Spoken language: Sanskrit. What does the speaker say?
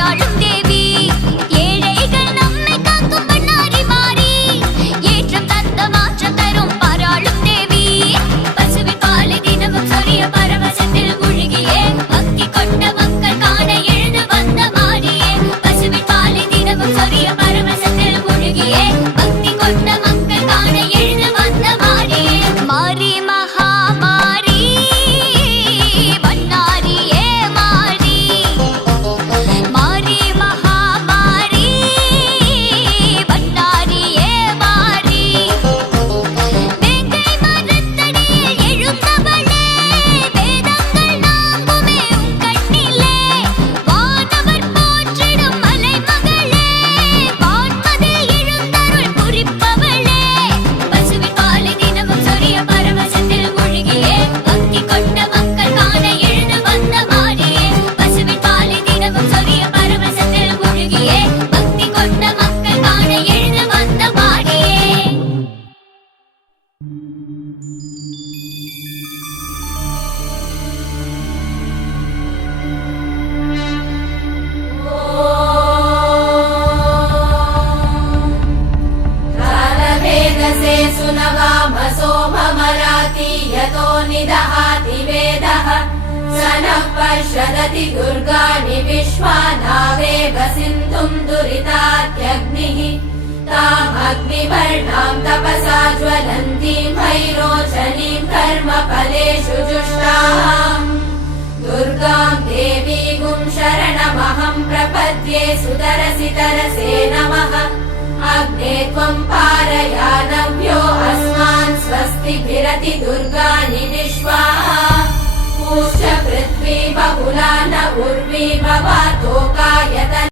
போராடும் ददाति यतो निदहाति वेदः स नः पश्यदति दुर्गाणि विश्वानावेव सिन्धुम् दुरितात्यग्निः ताम् अग्निभर्णाम् तपसा ज्वलन्ती भैरोचनी कर्मफलेषु चुष्टाः दुर्गाम् देवीगुम् शरणमहम् प्रपद्ये सुतरसि तरसे नमः। अग्ने त्वम् पारया प्रति दुर्गानि विश्वा पूष्ट पृथ्वी बहुला न उर्वी भवातोकायतन